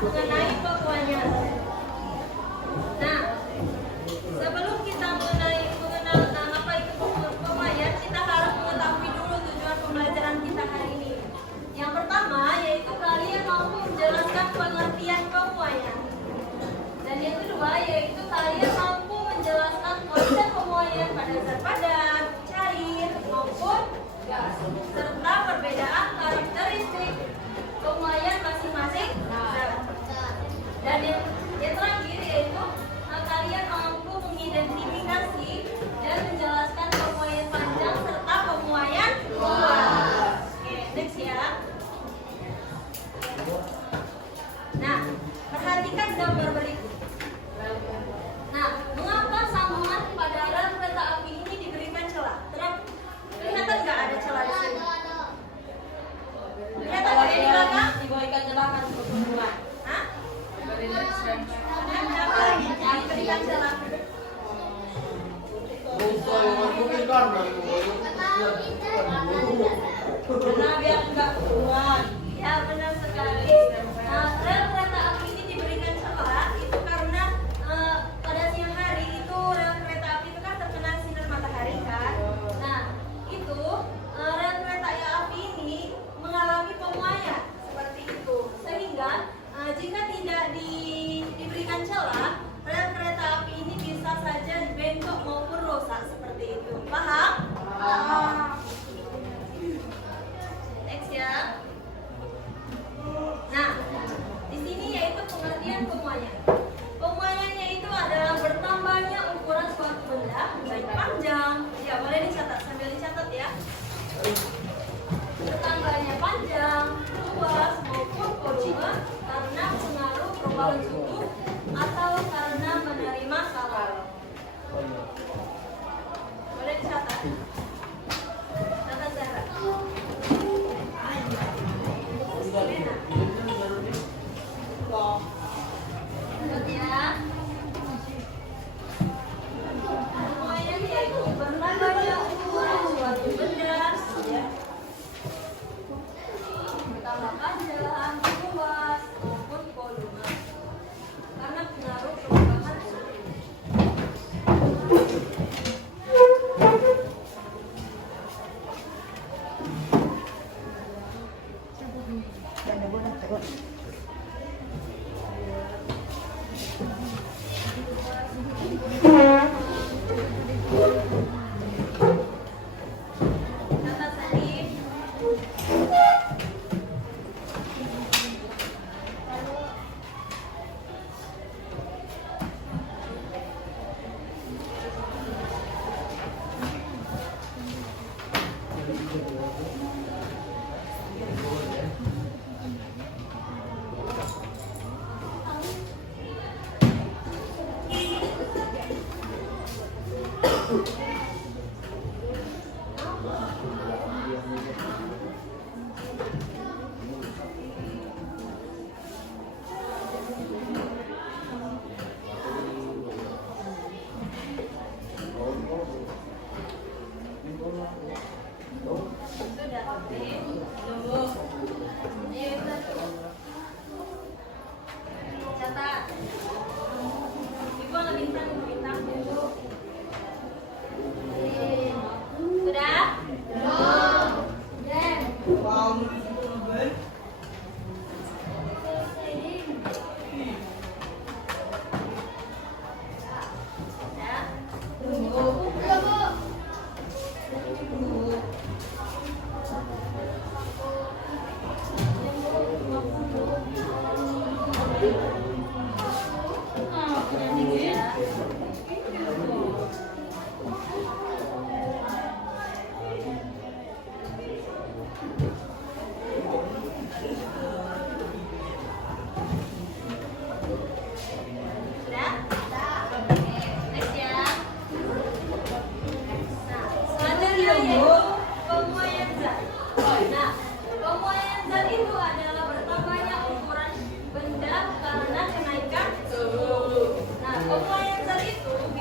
mengenai pokoknya. Nah, sebelum kita mengenal apa itu pemayan, kita harus mengetahui dulu tujuan pembelajaran kita hari ini. Yang pertama yaitu kalian mampu menjelaskan pengertian pemayan. Dan yang kedua yaitu kalian mampu menjelaskan konsep pemayan pada zat padat, cair maupun gas, serta perbedaan karakteristik pemayan masing-masing zat. Dan yang terakhir yaitu kalian mampu mengidentifikasi dan menjelaskan pemayan panjang serta pemayan luas. Oke, next ya. Nah, perhatikan gambar berikut. Nah, mengapa sambungan pada rel kereta api ini diberikan celah? Kelihatan nggak ada celah di sini? Kelihatan nggak di belakang? Diberikan celah kan untuk hubungan. Hah? Diberikan celah. Karena biar enggak kuat. Ya, benar sekali. Nah, rel kereta api ini diberikan celah itu karena pada siang hari itu rel kereta api itu kan terkena sinar matahari kan. Nah, itu rel kereta api ini mengalami pemuaian seperti itu. Sehingga jika tidak diberikan celah, rel kereta api ini bisa saja bengkok maupun rusak seperti itu. Paham? Next ya. Nah, di sini yaitu pengertian pemuaian. Pemuaiannya itu adalah bertambahnya ukuran suatu benda, baik panjang, ya boleh dicatat sambil dicatat ya. Bertambahnya panjang, luas maupun volume karena pengaruh perubahan suhu atau karena menerima salur. Boleh dicatat. Catat Zahra. Catat ya. Pemuaian yaitu bertambahnya ukuran suatu benda, ya. Bertambah panjang, luas maupun volume karena pengaruh perubahan suhu. Catat tadi.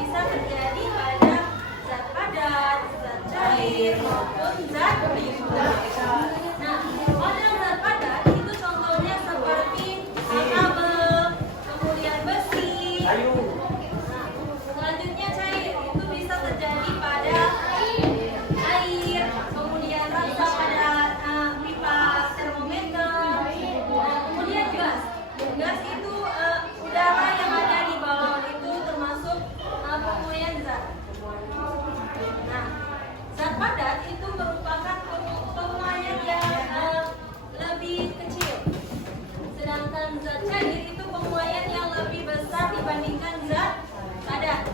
bisa terjadi pada zat padat, zat cair, maupun zat liquid. Nah, pada zat padat itu contohnya seperti kabel, kemudian besi. Nah, selanjutnya cair itu bisa terjadi pada air, kemudian rasa pada pipa termometer. Nah, kemudian gas. Gas itu udara yang ada di balon itu termasuk pemuaian zat. Nah, zat padat itu merupakan pemuaian yang lebih kecil. Sedangkan zat cair itu pemuaian yang lebih besar dibandingkan zat padat.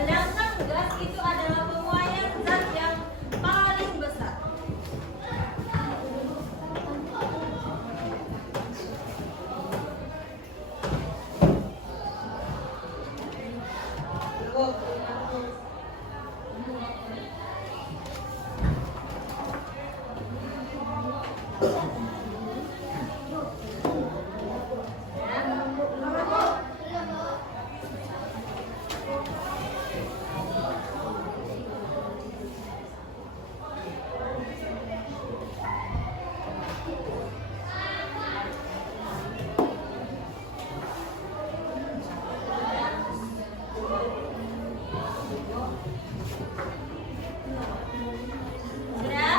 Sedangkan gas itu adalah pemuaian zat yang paling besar. Sudah?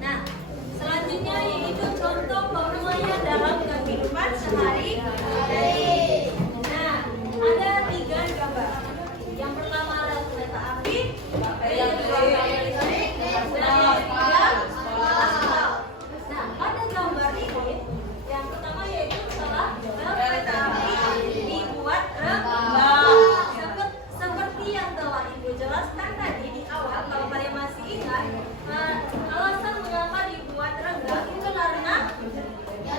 Nah, selanjutnya yaitu contoh pemuaian dalam kehidupan sehari-hari. Nah, ada 3 gambar. Yang pertama adalah kereta api, yang kedua listrik, dan yang ketiga aspal. Nah, pada gambar ini, yang pertama yaitu setelah kereta api dibuat renggang. Seperti yang telah Ibu jelaskan tadi di awal, kalau kalian masih ingat, alasan mengapa dibuat renggang itu karena ya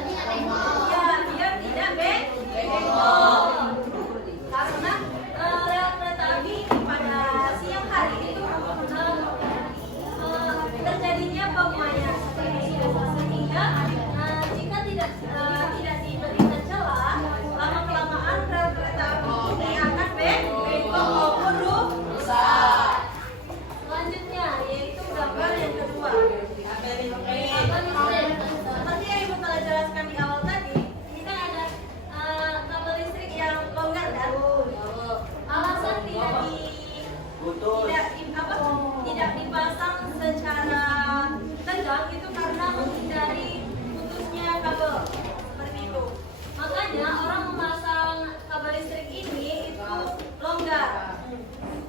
biar tidak bengkok. Karena rel kereta api pada siang hari itu terjadinya pemuaian sehingga jika tidak diberikan celah, lama kelamaan rel kereta api ini akan bengkok maupun rusak. Selanjutnya yaitu gambar yang kedua. Seperti yang Ibu telah jelaskan di awal tadi, ini kan ada kabel listrik yang longgar dan alasan tidak dipasang secara tegang itu karena menghindari putusnya kabel seperti itu. Makanya orang memasang kabel listrik ini itu longgar.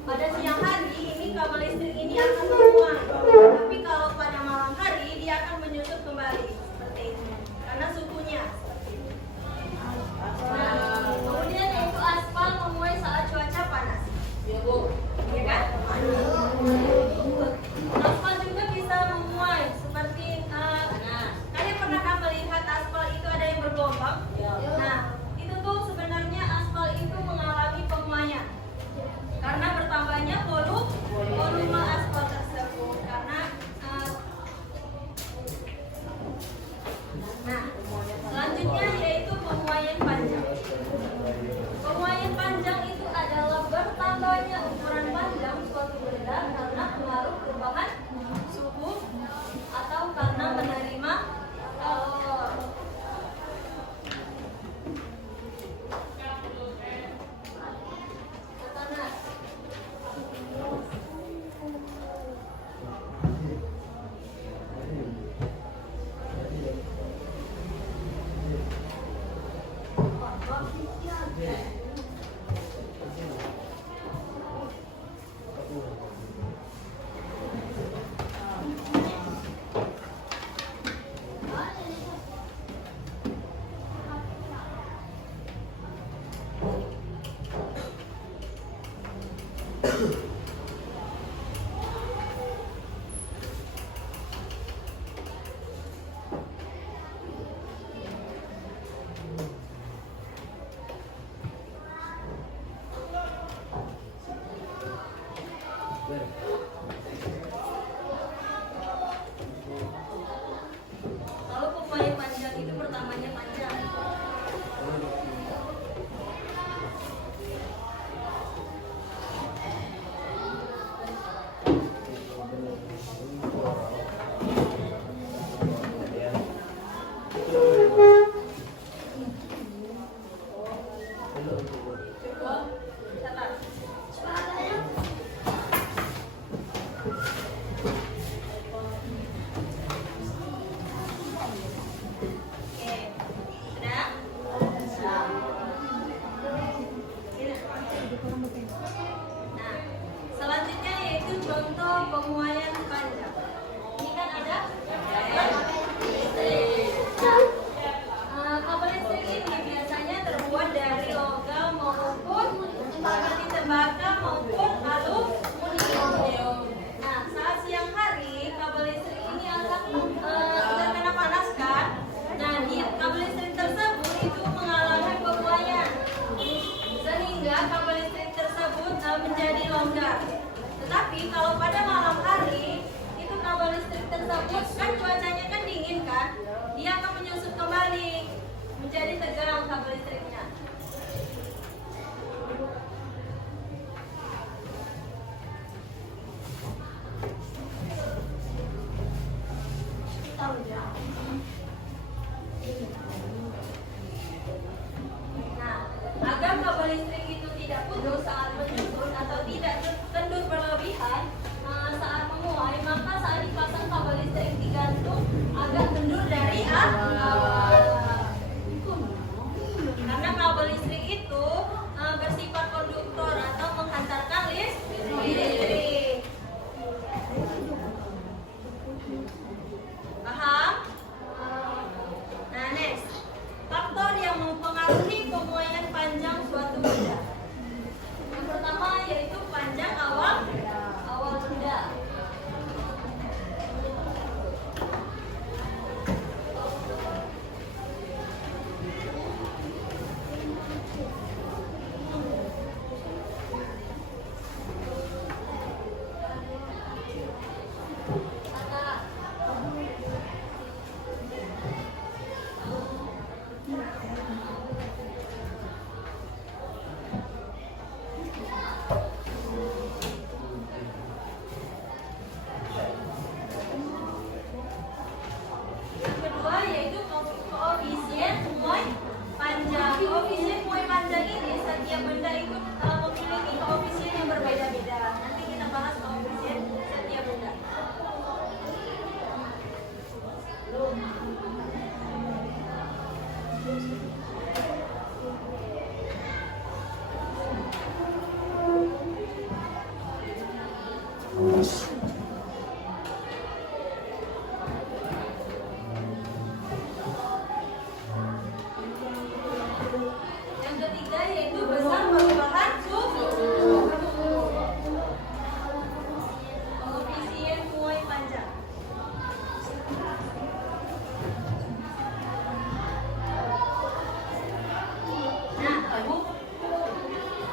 Pada siang hari ini kabel listrik ini akan menguap, tapi kalau pada malam hari dia akan menyusut kembali seperti itu karena suhunya seperti itu. Nah, kemudian yaitu aspal memuai saat cuaca panas. Ya kan? Aspal juga bisa memuai seperti kalian pernah kan melihat aspal itu ada yang bergelombang? Nah, itu tuh sebenarnya aspal itu mengalami pemuaian karena bertambahnya volume aspal tersebut. Kalau pemain panjang itu pertamanya panjang. Cukup. Catat. Oke. Sudah? Nah, selanjutnya yaitu contoh pemuaian panjang. Ini kan ada kabel listrik ini biasanya terbuat dari logam maupun seperti tembaga maupun aluminium. Nah, saat siang hari kabel listrik ini akan terkena panaskan. Nah, di kabel listrik tersebut itu mengalami pembuaian sehingga kabel listrik tersebut menjadi longgar. Tetapi kalau pada malam hari itu kabel listrik tersebut kan cuacanya kan dingin kan, dia akan menyusut kembali menjadi tegang kabel listriknya. Nah, agar kabel listrik itu tidak putus saat menyusut atau tidak kendur berlebihan saat memuai, maka saat dipasang kabel listrik digantung agak kendur dari awal. Karena kabel listrik itu bersifat konduktor atau menghantarkan listrik. Paham? Nah, next. Faktor yang mempengaruhi pemuaian panjang suatu benda. Yang pertama yaitu panjang awal benda. Yang kedua yaitu koefisien muai panjang. Koefisien muai panjang ini setiap benda itu memiliki koefisien yang berbeda-beda. Nanti kita bahas koefisien setiap benda. Yang ketiga yaitu besar perubahan suhu. Koefisien muai panjang. Nah,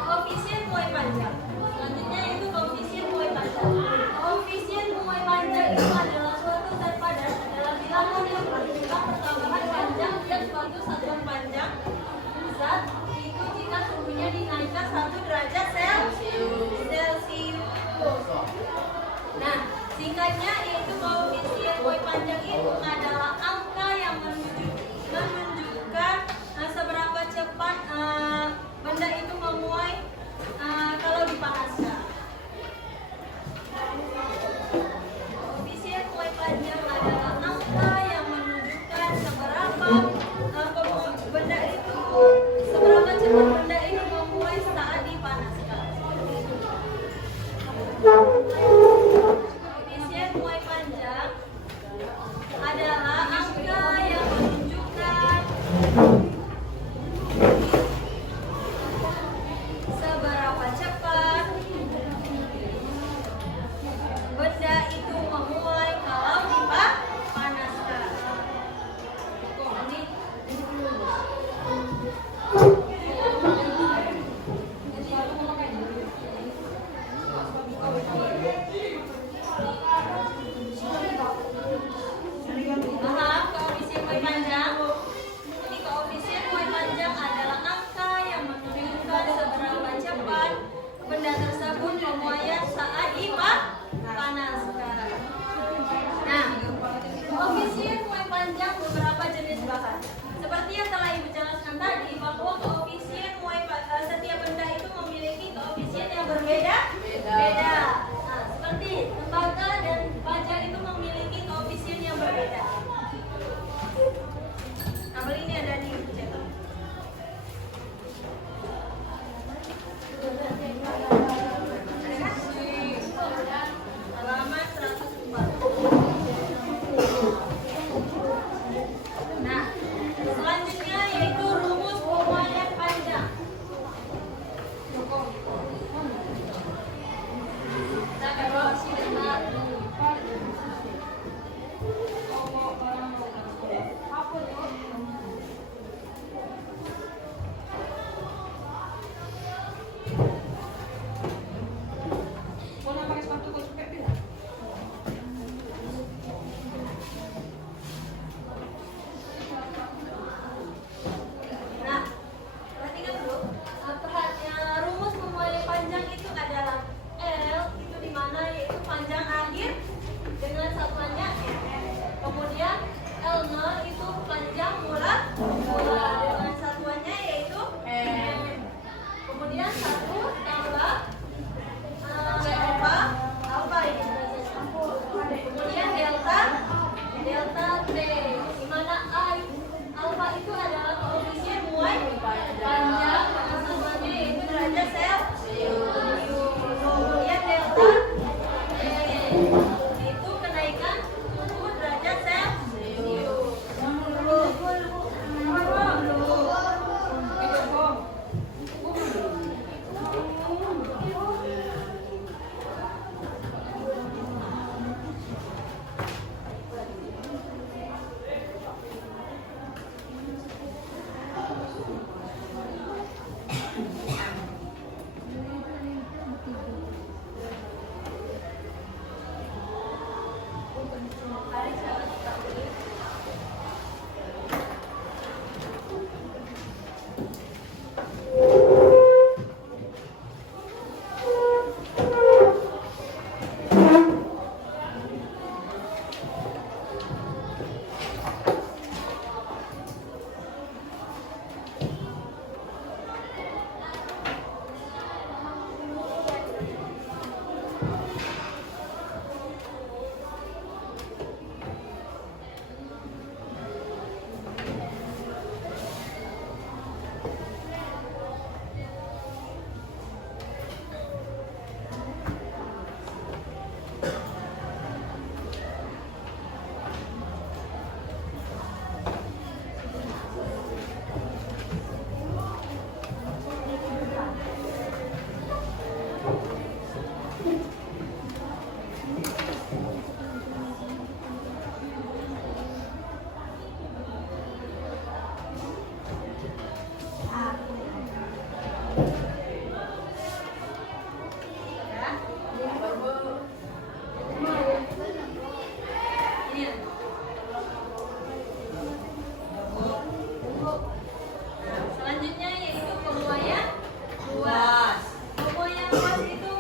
koefisien muai panjang. Selanjutnya yaitu koefisien muai panjang. Koefisien muai panjang itu adalah suatu zat padat dalam bilangan yang menunjukkan pertambahan panjang dan suatu satuan panjang zat itu jika suhunya dinaikkan 1 derajat Celcius. Nah, singkatnya yaitu koefisien muai panjang itu adalah angka yang menunjukkan seberapa cepat benda itu memuai kalau dipangkas. Beda? Beda. Beda. Nah, seperti lembaga dan pajak itu memiliki koefisien yang berbeda. Tabel ini ada di cetak. Halaman 104. Nah, selanjutnya yaitu rumus pemuaian panjang. Kita evaluasi bentar. Nah, perhatikan dulu. Rumus pemuaian panjang itu adalah L itu di mana yaitu panjang akhir dengan satuannya M. Kemudian L0 itu panjang mula dengan satuannya yaitu M. Kemudian 1 tambah alfa ini. Kemudian delta T di mana alfa itu adalah koefisien muai panjang dengan satuannya yaitu derajat Celcius. Kemudian delta itu kenaikan suhu derajat Celcius. Selanjutnya yaitu pemuaian luas. Pemuaian luas itu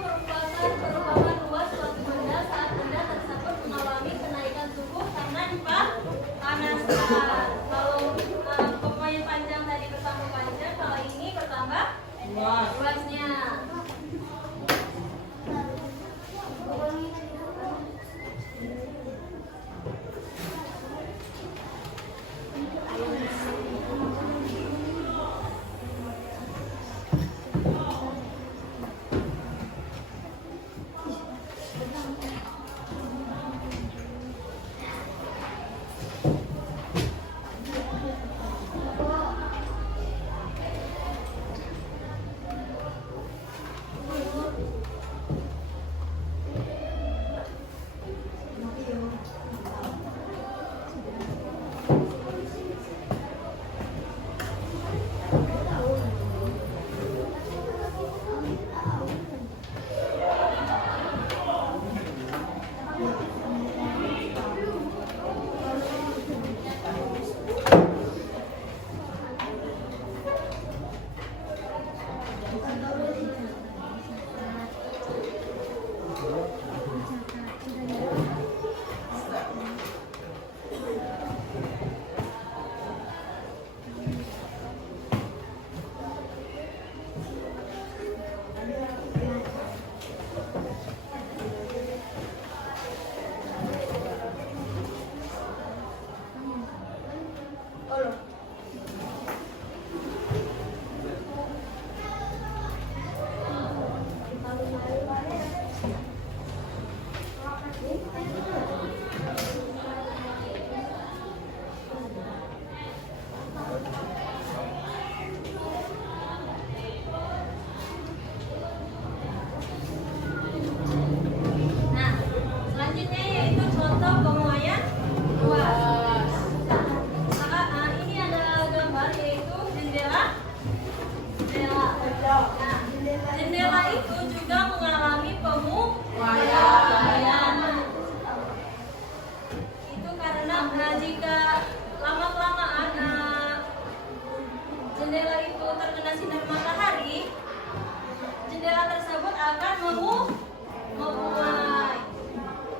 akan memuai.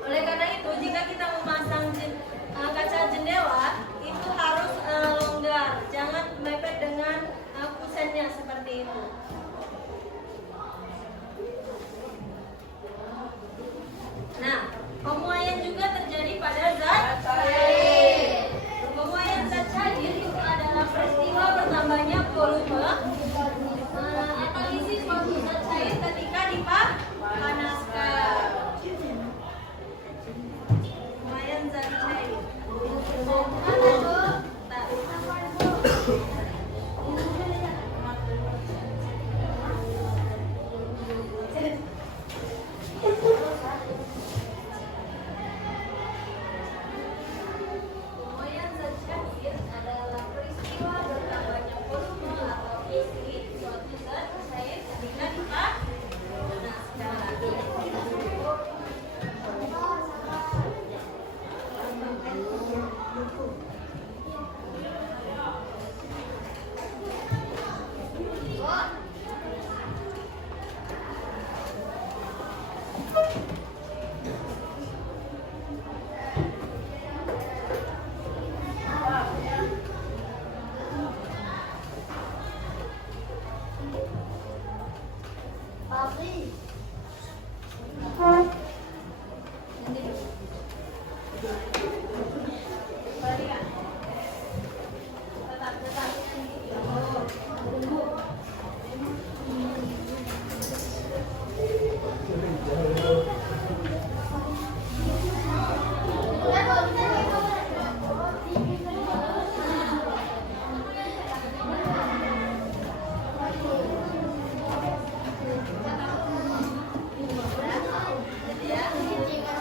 Oleh karena itu, jika kita memasang kaca jendela, itu harus longgar, jangan mepet dengan kusennya seperti itu. Nah, pemuaian juga terjadi pada zat cair. Pemuaian zat cair itu adalah peristiwa bertambahnya volume atau isi suatu zat cair ketika dipanaskan. Pemuaian zat cair. Pemuaian zat cair adalah peristiwa bertambahnya volume atau isi suatu zat cair ketika dipanaskan.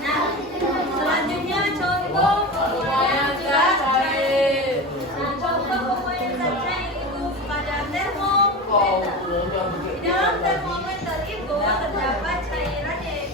Nah, selanjutnya contoh pemuaian zat cair. Nah, contoh pemuaian zat cair itu pada termometer. Di dalam termometer itu terdapat cairan yaitu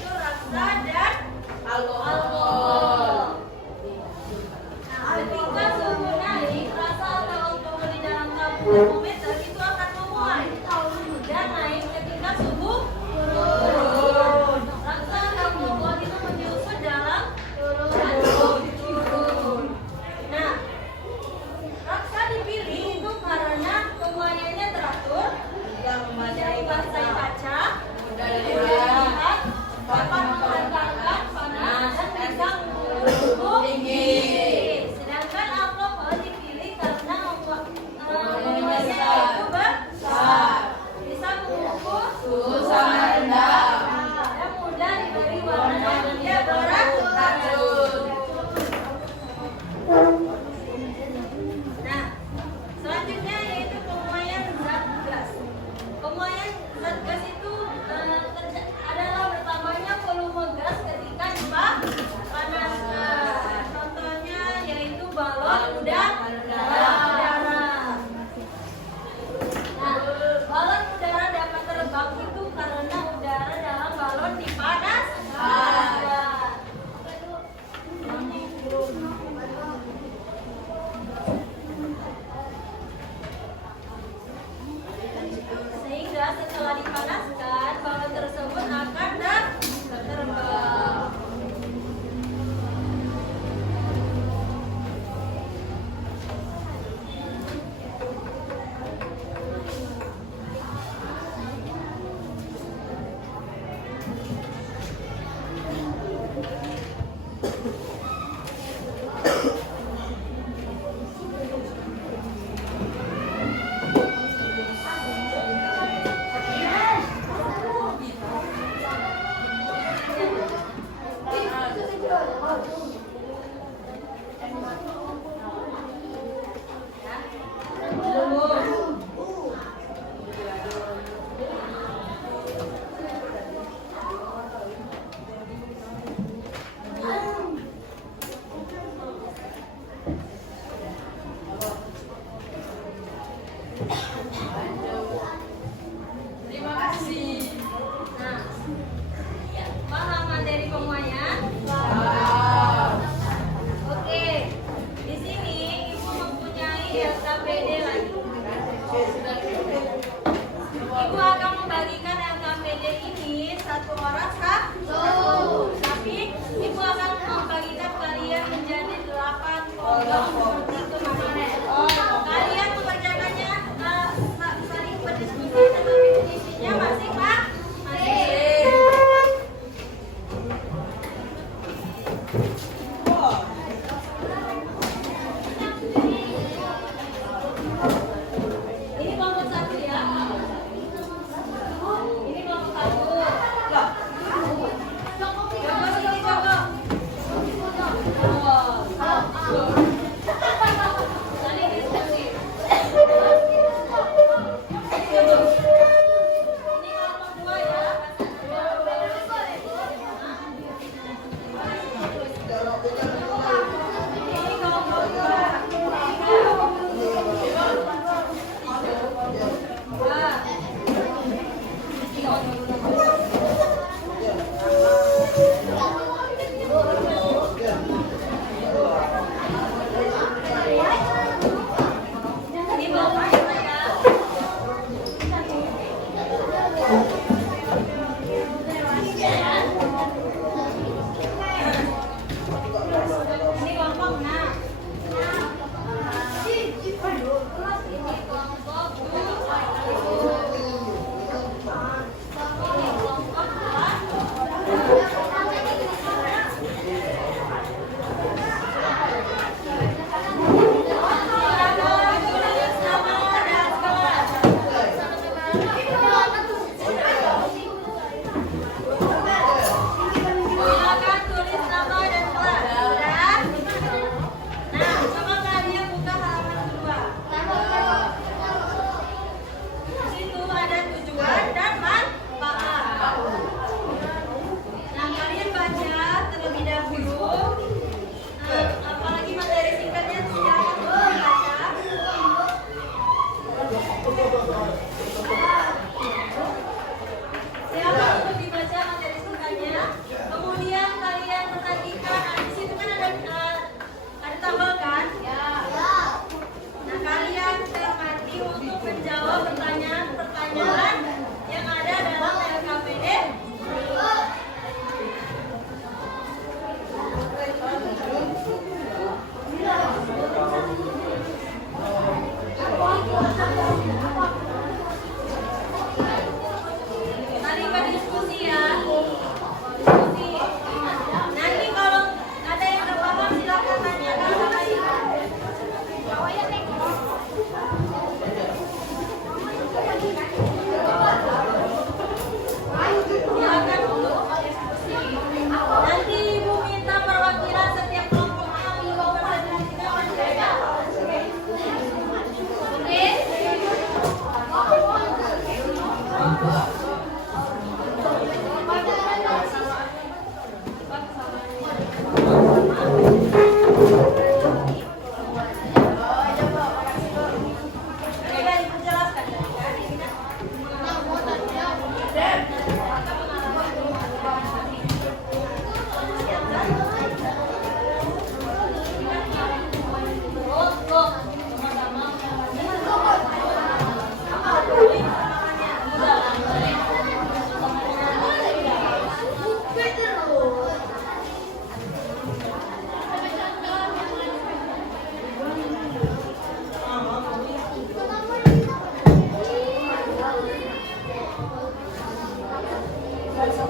Kan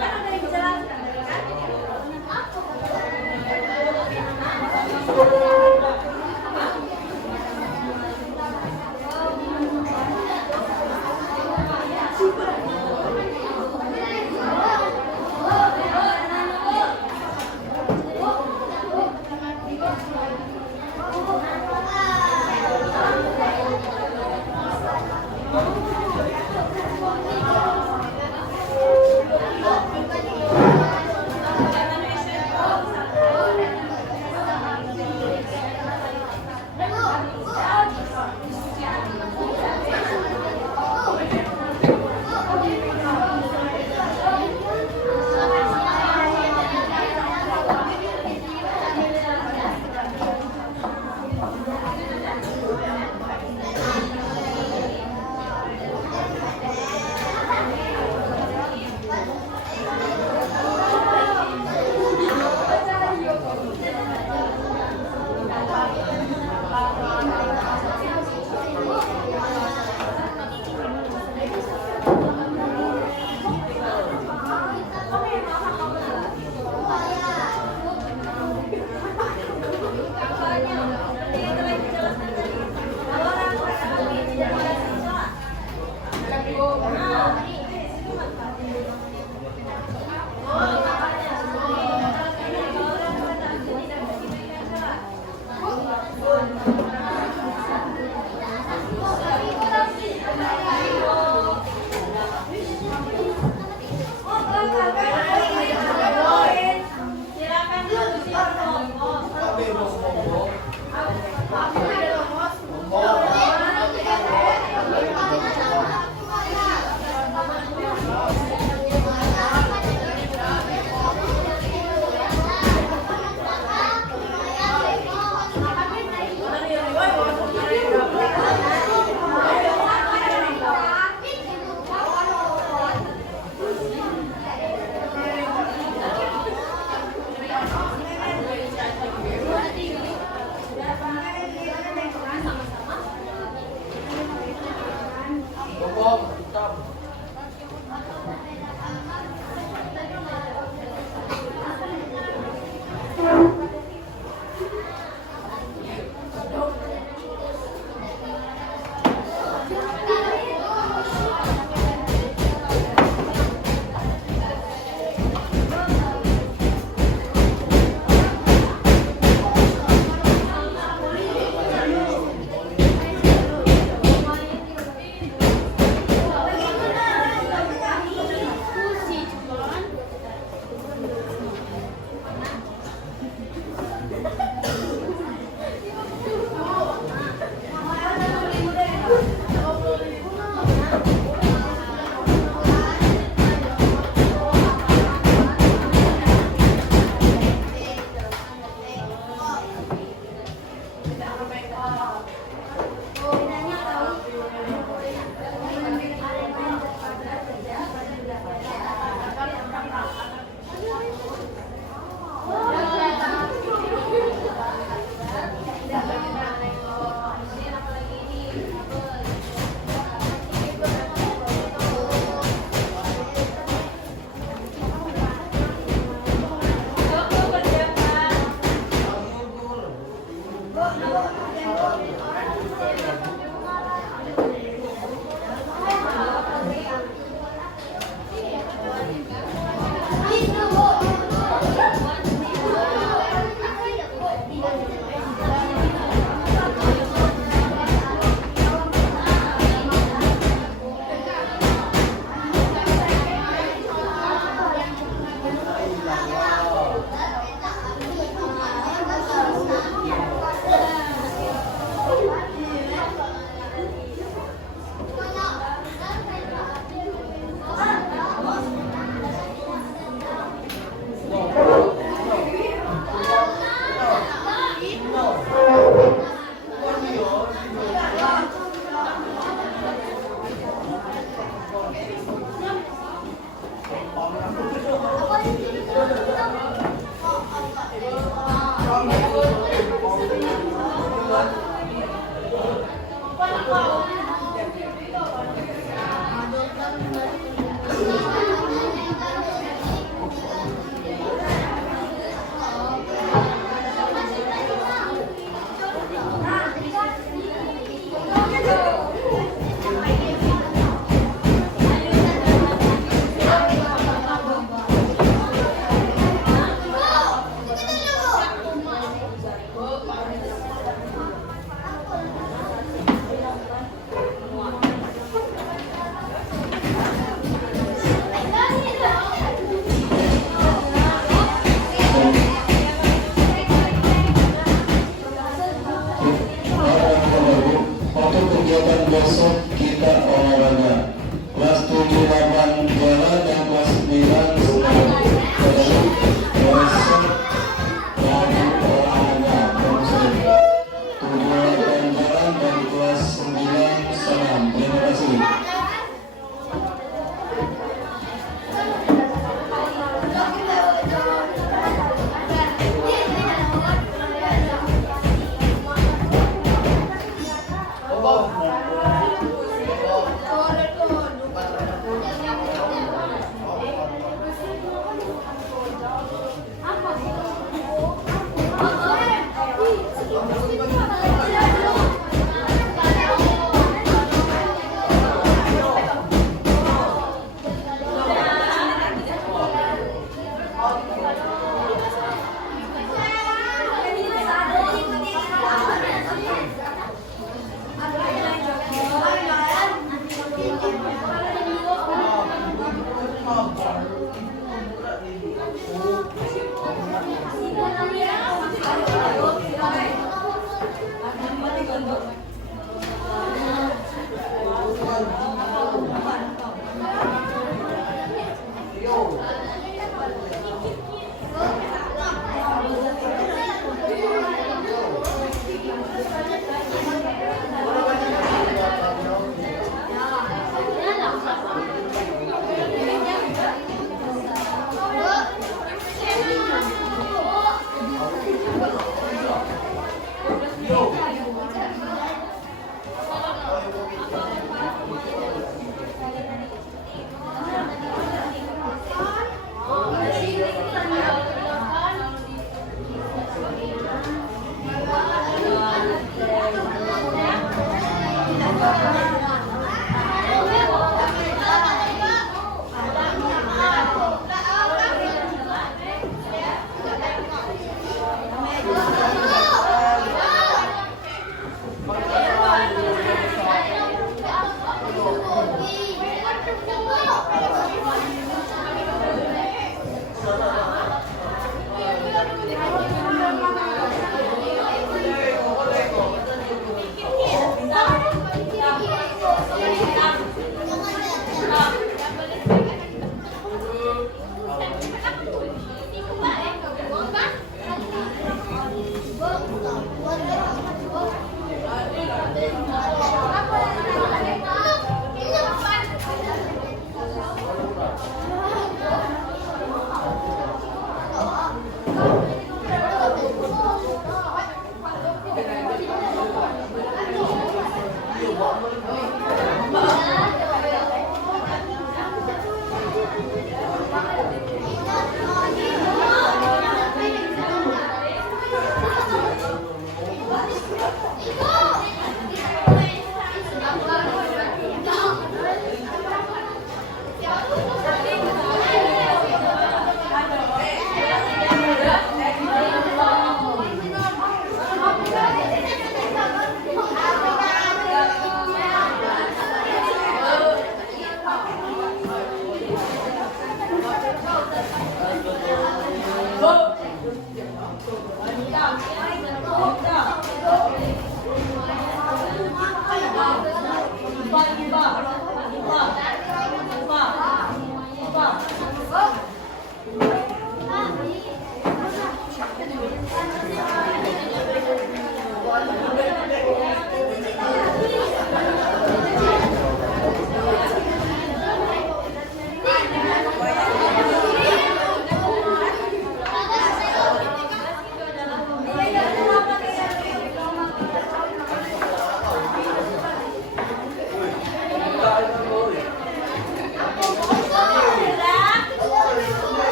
ada yang dijelaskan, kan?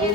Ada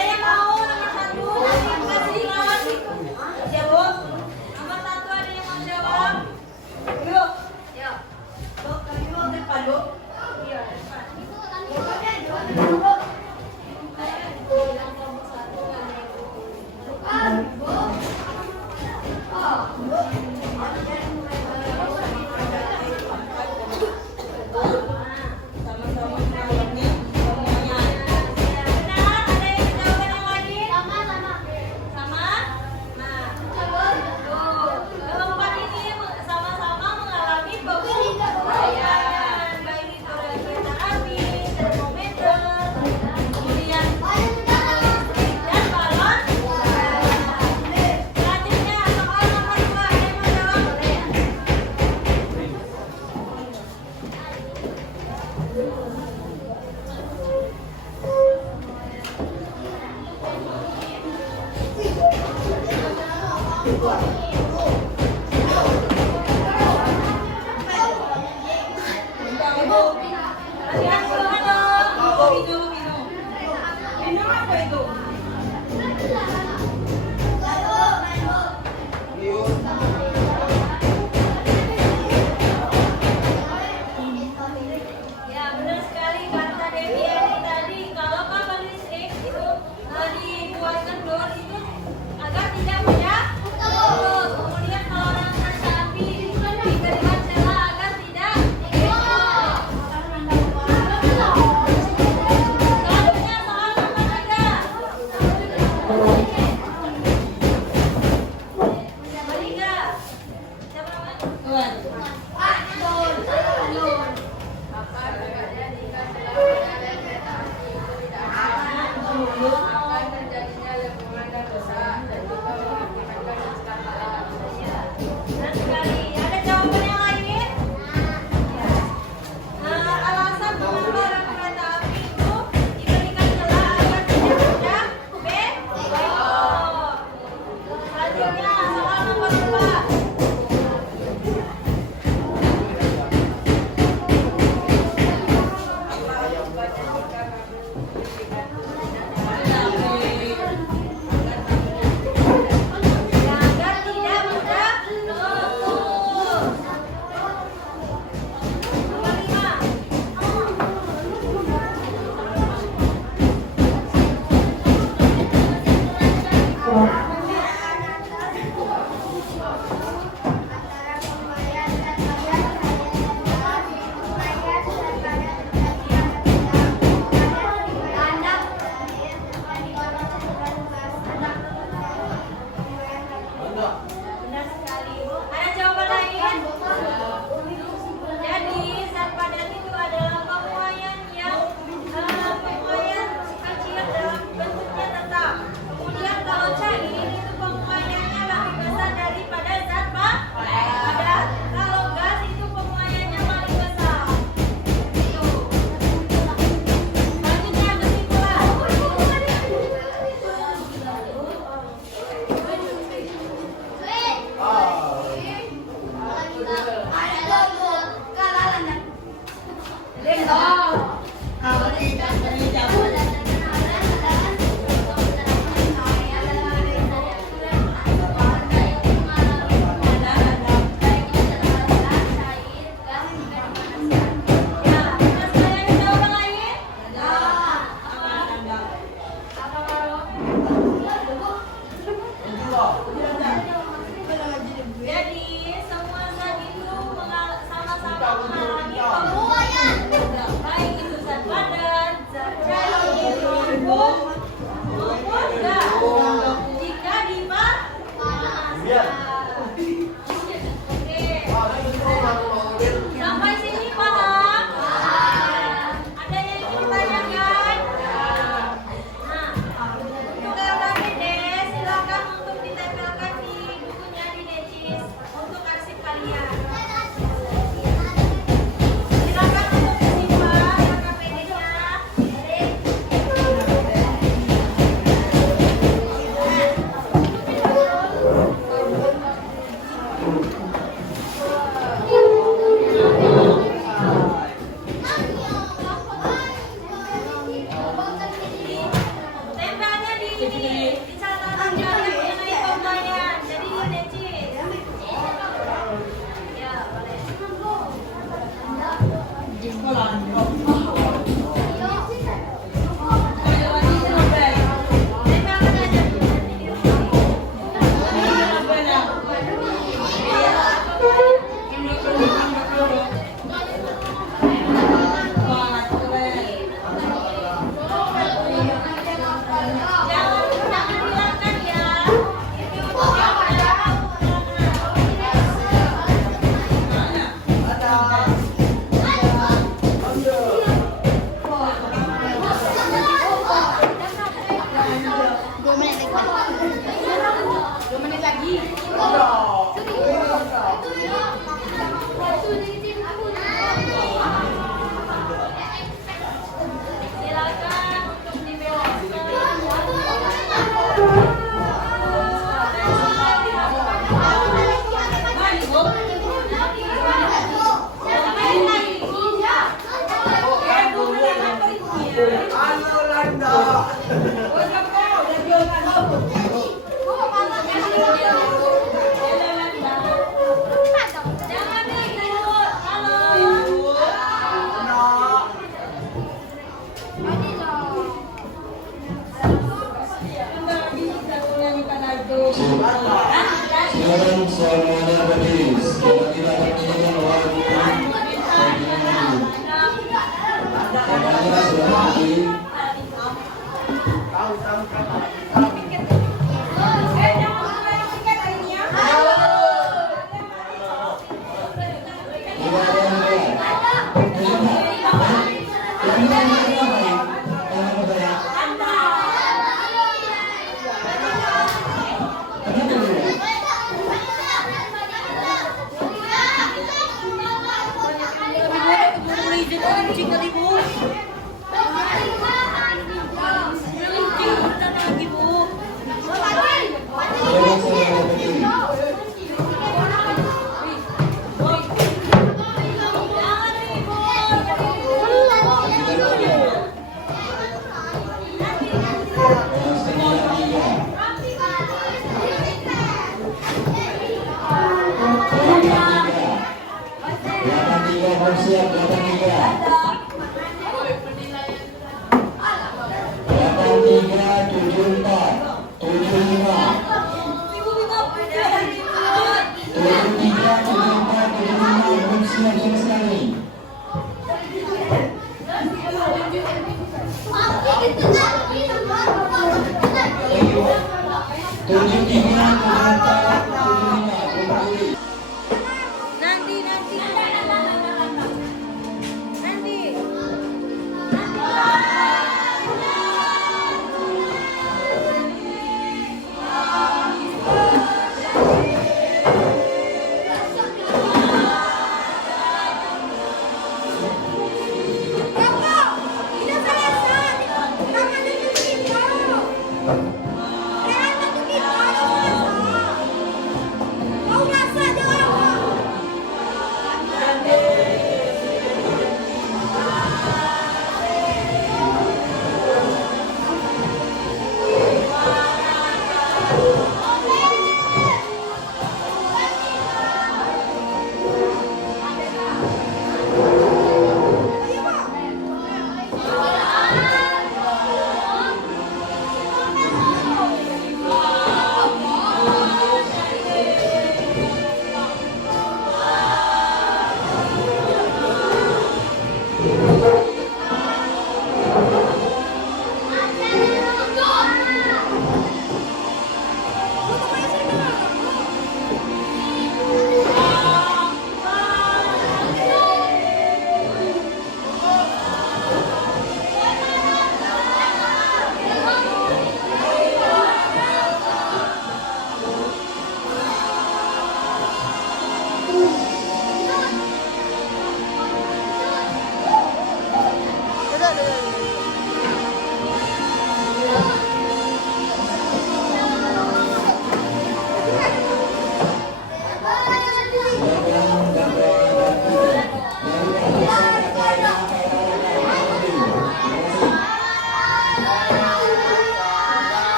yang mau nomor 1? Kasih lawan. Ya, Bu. Nomor 1 ada yang mau jawab? Yuk. Yuk. Bu, kami mau depan, Bu. Iya, depan. Ya, benar sekali kata Devi Edi tadi, kalau kabel listrik itu dibuatkan door itu agar tidak putus. Ano landa? Huwag ka po. Nagyon ka po. Jangan nih, Tayur. Halo. Na. Silakan semuanya berdiri. Sekarang kita akan menyanyikan lagu Semuanya silakan berdiri. Tidak ada yang Silakan semuanya berdiri. Bersiap 73,